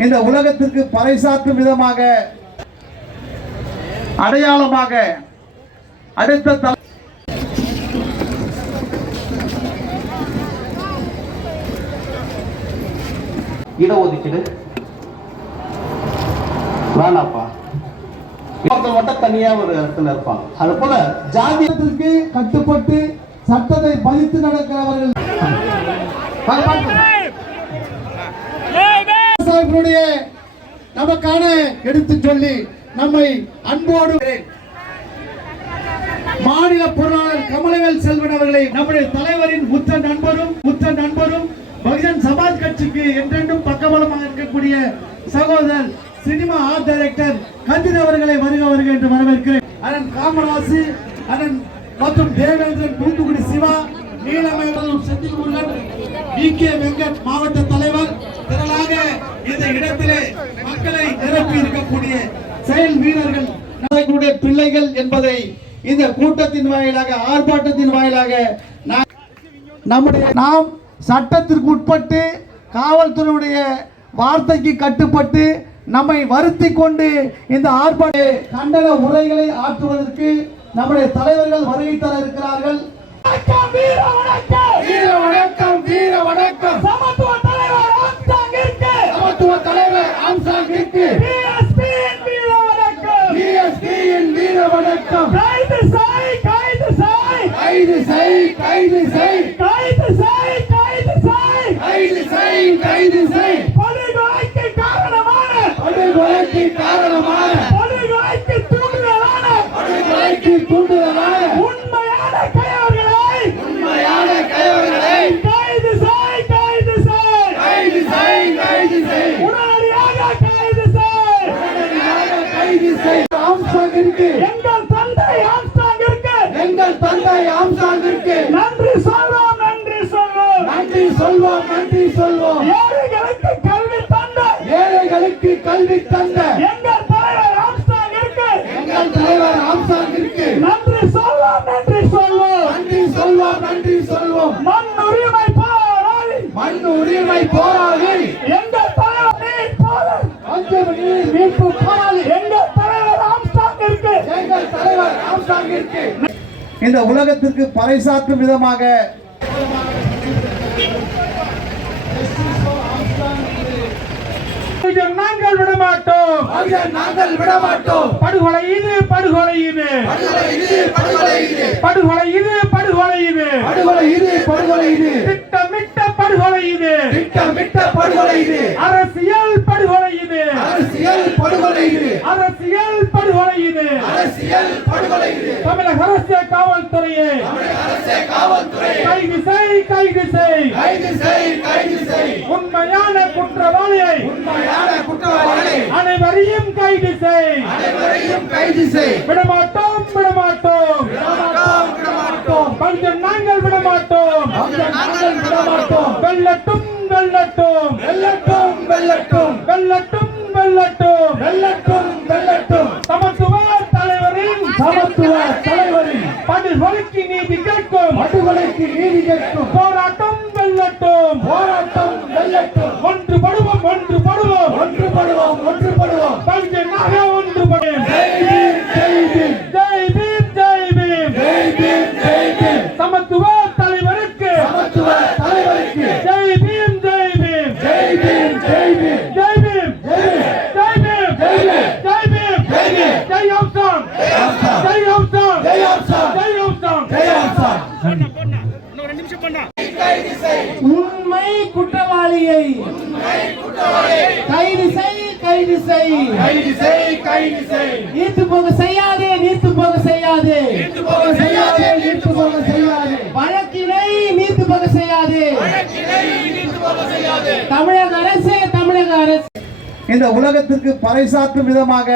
இந்த உலகத்திற்கு பறைசாற்றும் விதமாக அடையாளமாக அடுத்த தல- இடஒதுக்கீடு. வேணாப்பா. ஒருத்தர் மட்டும் தனியா ஒரு இடத்துல இருப்பாங்க. அது போல ஜாதியத்திற்கு கட்டுப்பட்டு சட்டத்தை பதித்து நடக்கிறவர்கள் அவர்களுடைய நமக்கான எடுத்து சொல்லி நம்மை அன்போடு மாநில பொருளாளர் கமலவேல் செல்வன் அவர்களை நம்முடைய தலைவரின் உத்த நண்பரும் உத்த நண்பரும் பகுஜன் சமாஜ் கட்சிக்கு என்றென்றும் பக்கபலமாக இருக்கக்கூடிய சகோதரர் சினிமா ஆர்ட் டைரக்டர் கதிர் அவர்களை வருக வருக என்று வரவேற்கிறேன். அண்ணன் காமராசு அண்ணன் மற்றும் தேவேந்திரன் தூத்துக்குடி சிவா நீலமேடலும் செந்தில் முருகன் வி கே வெங்கட் மாவட்ட தலைவர் திரளாக இந்த இடத்திலே மக்களை நிரப்பி இருக்கக்கூடிய செயல் வீரர்கள் பிள்ளைகள் என்பதை இந்த கூட்டத்தின் வாயிலாக ஆர்ப்பாட்டத்தின் வாயிலாக நம்முடைய நாம் சட்டத்திற்கு உட்பட்டு காவல்துறையுடைய வார்த்தைக்கு கட்டுப்பட்டு நம்மை வருத்தி கொண்டு இந்த ஆர்ப்பாட்ட கண்டன உரைகளை ஆற்றுவதற்கு நம்முடைய தலைவர்கள் வருகை தர இருக்கிறார்கள். வீர வணக்கம்! வீர வணக்கம் வீர வணக்கம்! சமத்துவ தலைவர் ஆம்சாங்கிற்கு பிஎஸ்பியின் வீர வணக்கம் பிஎஸ்பியின் வீர வணக்கம் கைது செய் கைது செய். கைது செய் கைது செய். கைது செய் கைது செய். கைது செய் கைது செய். படுகொலைக்கு காரணமான. படுகொலைக்கு காரணமான. படுகொலைக்கு தூண்டுதலான. படுகொலைக்கு தூண்டுதலான உண்மையான கையவர்களை உண்மையான கைவர்களை கைது செய் கைது செய் கைது செய் கைது செய் உடனடியாக கைது செய் உடனடியாக கைது செய் ஆம்சாங்கிற்கு எங்கள் தந்தை ஆம்ஸ்டாங்கிற்கு எங்கள் தந்தை ஆம்சாங்கிற்கு நன்றி சொல்வோம் நன்றி சொல்வோம். நன்றி சொல்வோம் நன்றி சொல்வோம். ஏழைகளுக்கு கல்வி தந்த. ஏழைகளுக்கு கல்வி தந்த. எங்கள் தலைவர் ஆம்ஸ்டாங்கிற்கு எங்கள் தலைவர் ஆம்சாங்கிற்கு நன்றி சொல்வோம் நன்றி சொல்வோம். நன்றி சொல்வோம் நன்றி சொல்வோம். மண் உரிமை போராளி. மண் உரிமை போராளி. இந்த உலகத்திற்கு பறைசாற்றும் விதமாக நாங்கள் விடமாட்டோம். நாங்கள் விடமாட்டோம். படுகொலை இது படுகொலை இது படுகொலை படுகொலை இது படுகொலை இது படுகொலை இது படுகொலை இது திட்டமிட்ட அரசியல் கைது செய். கைது செய் கைது செய். உண்மையான குற்றவாளியை. உண்மையான குற்றவாளிகளை அனைவரையும் கைது செய். அனைவரையும் கைது செய். விடமாட்டோம் விடமாட்டோம். விடமாட்டோம் விடமாட்டோம். பஞ்சம் நாங்கள் விடமாட்டோம். நாங்கள் விடமாட்டோம். வெல்லட்டும் வெல்லட்டும். வெல்லட்டும் வெல்லட்டும். வெல்லட்டும் வெல்லட்டும். வெல்லட்டும் வெல்லட்டும். சமத்துவ தலைவரின் சமத்துவ தலைவரின் நீதி கேட்கும் படுகொலைக்கு நீதி கேட்கும் போராட்டம் உண்மை குற்றவாளியை கைது செய் கைது செய் கைது செய், கைது செய். நீத்து போக செய்யாதே நீத்து போக செய்யாதே நீட்டு போக செய்யாதே, நீட்டு போக செய்யாதே. வழக்கினை நீத்து போக செய்யாதே வழக்கினை நீட்டு போக செய்யாதே. தமிழக அரசு தமிழக அரசு இந்த உலகத்திற்கு பறைசாற்றும் விதமாக